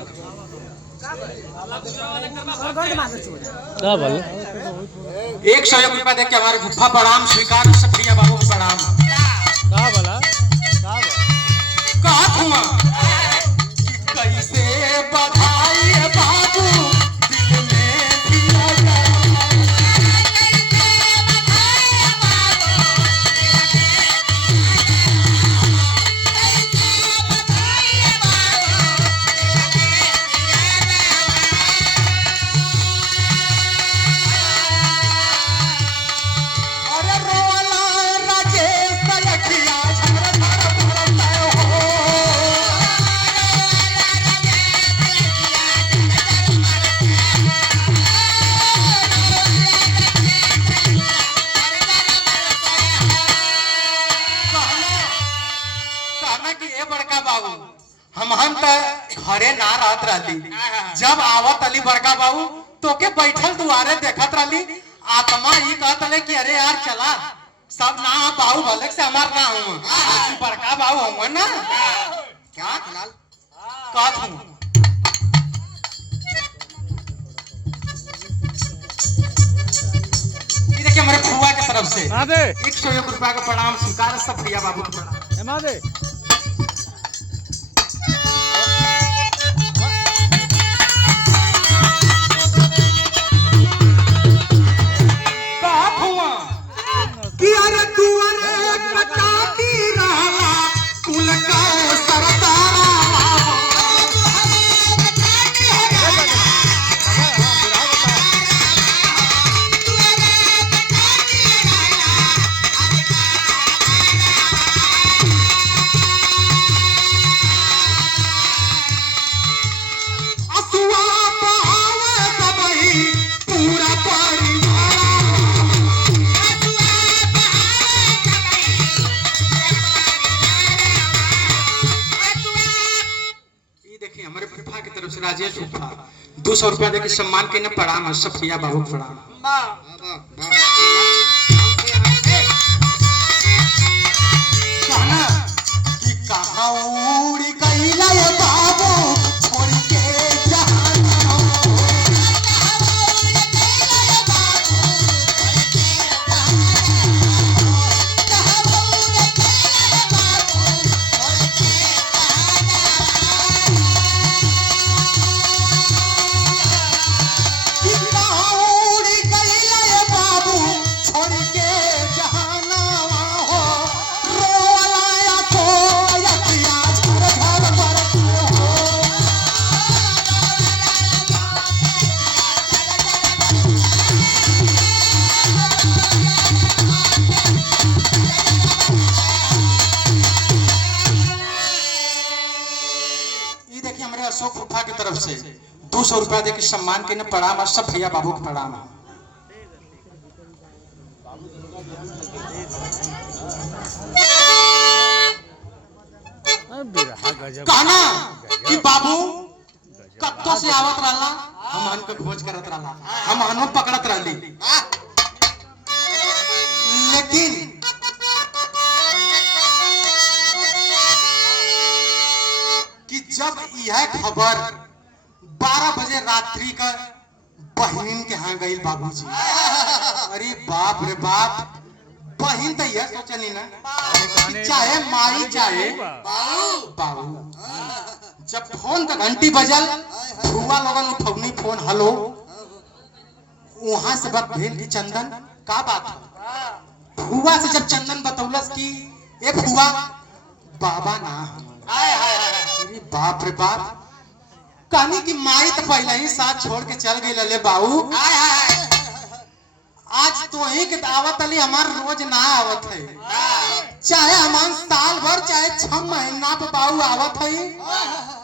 101 रुपया देख के हमारे गुफा प्रणाम स्वीकार सब प्रिया बाबू को प्रणाम। कहत हुआ कि कैसे बधाई है बाबू दिल में दिया जाए। अरे रोला राजे सयखिया झरझर भरते हो। कहना कि ए बड़का बाबू हम त घरे ना रहत रहली, जब आवत अली बड़का बाबू तो के बैठल दुआरे देखत रहली आत्मा ही कहत रहे कि अरे यार चला सब ना बाबू भलक से हमार ना हुआ बड़का बाबू हुआ ना क्या लाल कहत हूँ। ये देखिए हमारे फुआ के तरफ से 101 रुपया का प्रणाम स्वीकार सब प्रिया बाबू को प्रणाम। कहत हुआ कि अरे दुआरे कटाती रहला कुल का सरदारा। असुआ बहावे सबही पूरा परिवार। ये देखिए हमारे फूफा की तरफ से राजेश फूफा 200 रुपया देके सम्मान के ने प्रणाम सब प्रिया बाबू को प्रणाम। कहना कि कहाँ उड़ी कैला ये बाबू छोड़ के जहाना हो। कि कहाँ उड़ी कैला ये बाबू छोड़ के जहाना हो। रोलाया तो यखिया झरझर भरते हो। ये देखिए हमारे अशोक फूफा की तरफ से 200 रुपया देके सम्मान के ने प्रणाम सब भैया बाबू को प्रणाम। बिरहा गजब कहना कि बाबू कत्तो से आवत रहला हमन के खोज करत रहला हमनो पकड़त रहली लेकिन कि जब यह खबर 12 बजे रात्रि का बहन के यहाँ गई बाबूजी अरे बाप रे बाप बहन तो यह सोचली ना कि चाहे माई चाहे बाबू जब फोन का घंटी बजल फुआ लोगन उठौनी फोन हेलो वहां से बात भेल की चंदन का बात है फुआ से जब चंदन बतौलस की ए फुआ बाबा ना अरे बाप रे बाप कहनी की माई तो पहले ही साथ छोड़ के चल गई लले बाबू आज तो ही के दावत अली हमार रोज ना आवत है चाहे हमान साल भर चाहे 6 महीना पे बाबू आवत है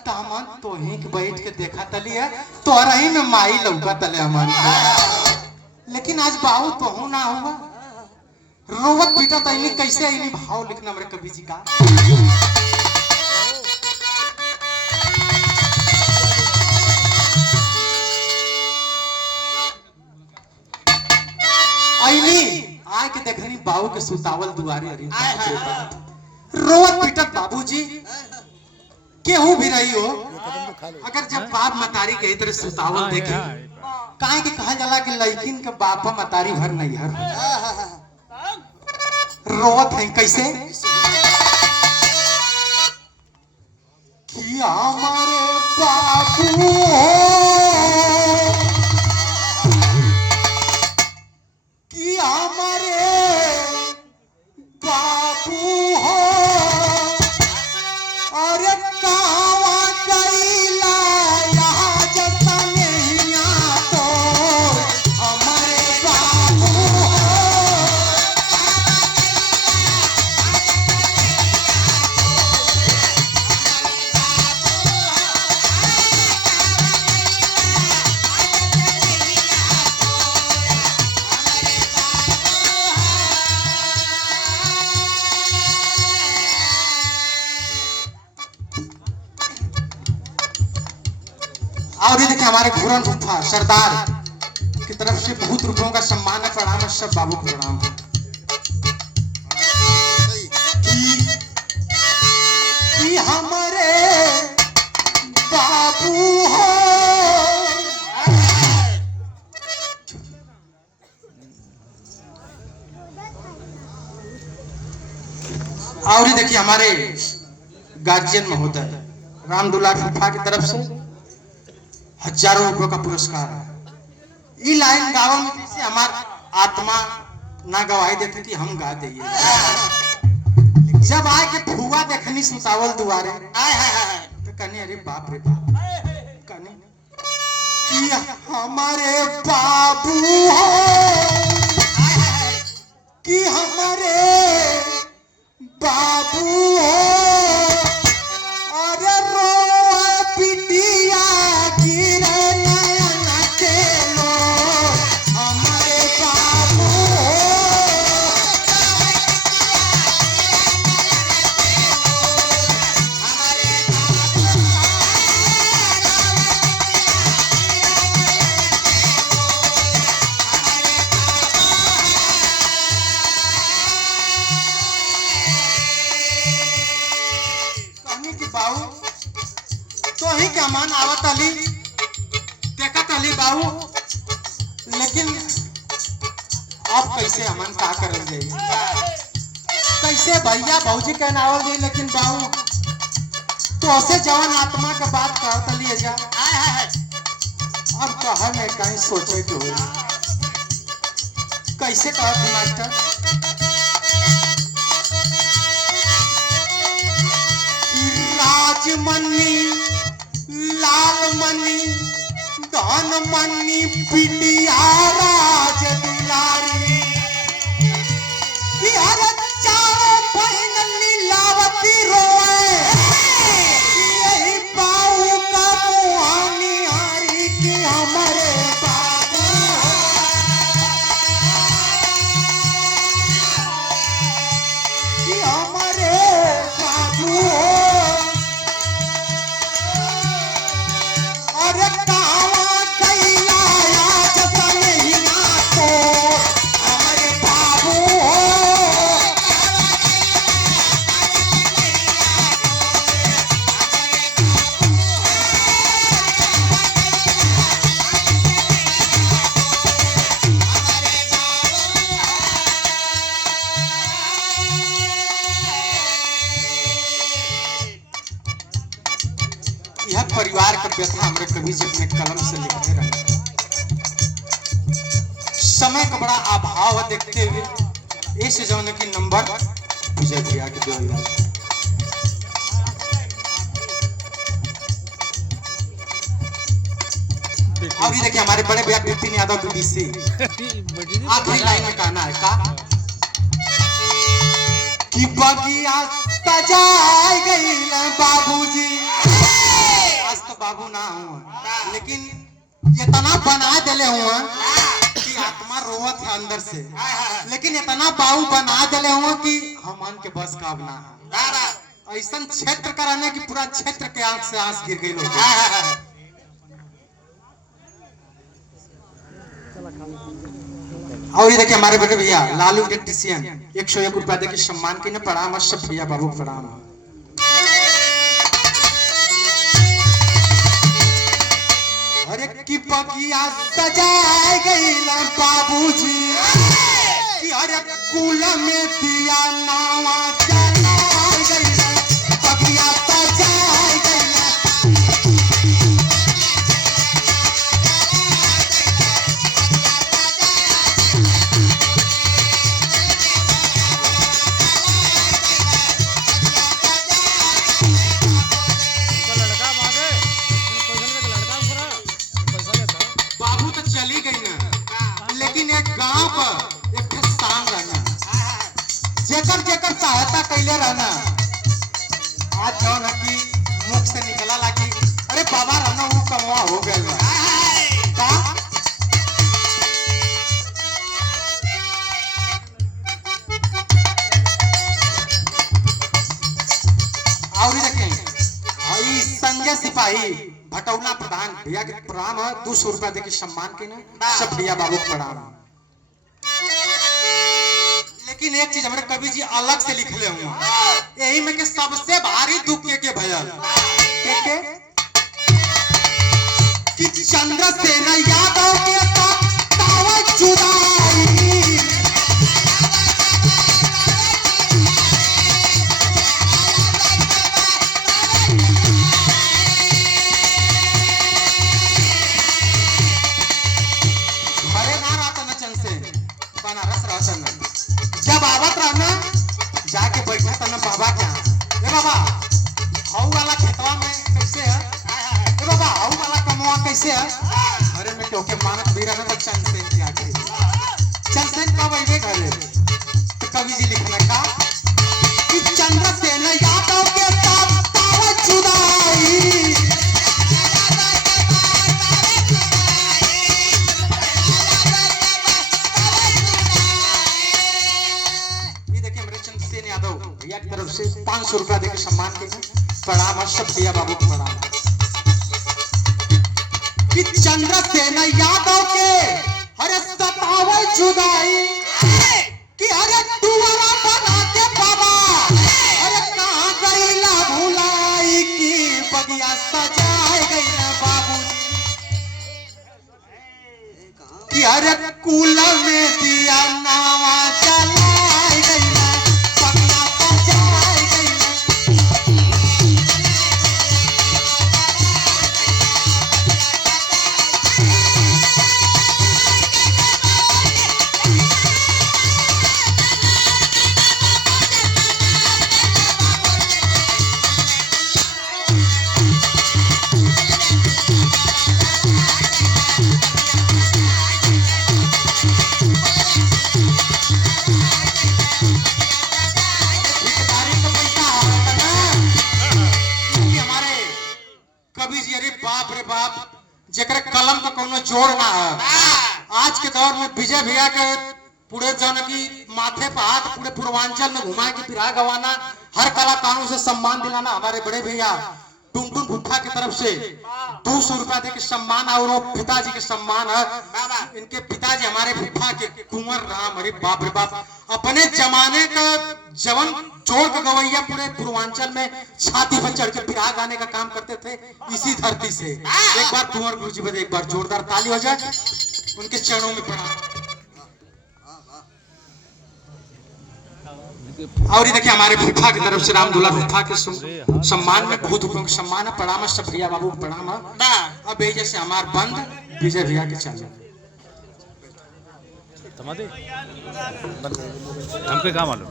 तो हमन तो ही के बैठ के देखा तली है तो रही में माई लौका तले हमन लेकिन आज बाबू तो हूं ना हुआ रोवत पीटा तैनी कैसे आईनी भाव लिखना मेरे कवि जी का आईनी आए के देखनी बाबू के सुतावल दुआरे अरे रोवत पीटत बाबूजी केहू भी रही हो अगर जब बाप मतारी के तरह सुतावल देखे काहे के कहा जाला कि लड़किन के बाप मतारी भर नहीं हर रोवत है कैसे कि हमारे बाबू कि हमारे बाबू हो अरे कावा कैला यहाँ जता नहीं तो हमारे बाबू हो और ये देखिए हमारे घूरन फूफा सरदार की तरफ से बहुत रुपयों का सम्मान है प्रणाम है सब बाबू को प्रणाम कि हमारे बाबू हो और ये देखिए हमारे गार्जियन महोदय राम दुलार फूफा की तरफ से हजारों रुपयों का पुरस्कार है ये लाइन गावा में जैसे हमार आत्मा ना गवाही देते कि हम गा देंगे जब आए के फुआ देखनी सुतावल दुआरे तो कहनी अरे बाप रे बाप कहनी कि हमारे बाबू हो कि हमारे बाबू हो अरे रोआ पिटिया गिरे नयन के लो हमारे बाबू हो कहनी कि बाबू तो ही क्या मान आवत अली देखत अली बाबू लेकिन अब कैसे हमन का करल जाई कैसे भैया भौजी कहना आवल गई लेकिन बाबू तो से जवान आत्मा के बात करत अली जा अब कहा मैं कहीं सोचे के होई कैसे कहत मास्टर राजमनी लालमनी धनमनी पिटिया राज दुलारी बिहार चारों बहन लीलावती रोए यही बाऊ का मुहानी हारी की हमारे बाबू कि हमारे बाबू कवि जी अपने कलम से लिखते रहे। समय का बड़ा अभाव देखते हुए इस जौन की नंबर विजय भैया के दो और ये देखिए हमारे बड़े भैया विपिन यादव बीबीसी आखिरी लाइन में कहना है का कि बगिया सजाए गई बाबूजी। आज तो बाबू ना हुआ लेकिन इतना बना दिले हुआ कि आत्मा रोवत है अंदर से, लेकिन इतना बाबू बना दिले हुआ कि हमन के बस का ना ऐसा क्षेत्र कराने की पूरा क्षेत्र के आंख से आंस गिर गई लोग। और ये देखिए हमारे बड़े भैया लालू इलेक्ट्रिशियन 101 रुपया देके सम्मान के ने प्रणाम सब भैया बाबू प्रणाम। अरे की बगिया सजाए गई बाबूजी कि अरे कुल में दिया नावा जलाए गई बगिया सजाए गई। जेकर जेकर सहायता कैले रहना आज जो न की मुख से निकला ला कि अरे बाबा रहना वो कमवा हो गया का और देखें आई संजय सिपाही भटौला प्रधान भैया के प्रणाम है 200 रुपया देके सम्मान के ना सब भैया बाबू प्रणाम। लेकिन एक चीज हमारे कवि जी अलग से लिखले हुए यही में के सबसे भारी दुख के भैया कि चंद्रसेन यादव के साथ दावत जुदाई। घरे ना रहता न चंद्रसेन बनारस रहता न जब आवत रहना जाके बैठा था ना बाबा क्या ए बाबा हाउ वाला खेतवा में कैसे है ए बाबा हाउ वाला कमवा कैसे है अरे मैं टोके मानत भी रहना तो चंद्रसेन की आके चंद्रसेन कब आइबे घरे तो कवि जी लिखना का कि चंद्रसेन यादव के साथ दावत जुदाई। भैया की तरफ से 500 रुपया देकर सम्मान के प्रणाम सब भैया बाबू प्रणाम। कि चंद्रसेन यादव के अरे सतावे जुदाई कि अरे दुआरा बना के बाबा अरे कहां गईला भुलाई की बगिया सजाए गई ना बाबू कि अरे कुल में दिया नावा जलाए गई ना बगिया सजाए गई ना। कवि जी अरे बाप रे बाप जेकर कलम का कोनो जोड़ ना है। आज के दौर में विजय भैया के पूरे जन की माथे पर हाथ पूरे पूर्वांचल में घुमा के फिरा गवाना हर कलाकारों से सम्मान दिलाना हमारे बड़े भैया टुनटुन भुट्टा की तरफ से 200 रुपया दे के सम्मान और वो पिताजी के सम्मान है। इनके पिताजी हमारे भुट्टा के कुंवर राम अरे बाप रे बाप अपने जमाने का जवन जोड़ के गवैया पूरे पूर्वांचल में छाती पर चढ़ के पिरा गाने का काम करते थे इसी धरती से। एक बार कुंवर गुरु जी बदे एक बार जोरदार ताली हो जाए उनके चरणों में प्रणाम। और ये देखिए हमारे फूफा की तरफ से रामदुल्ला फूफा के सम्मान में बहुत उपयोग सम्मान है। प्रणाम सब भैया बाबू को प्रणाम है। अब ये जैसे हमारे बंद विजय भैया के चालू हमको क्या मालूम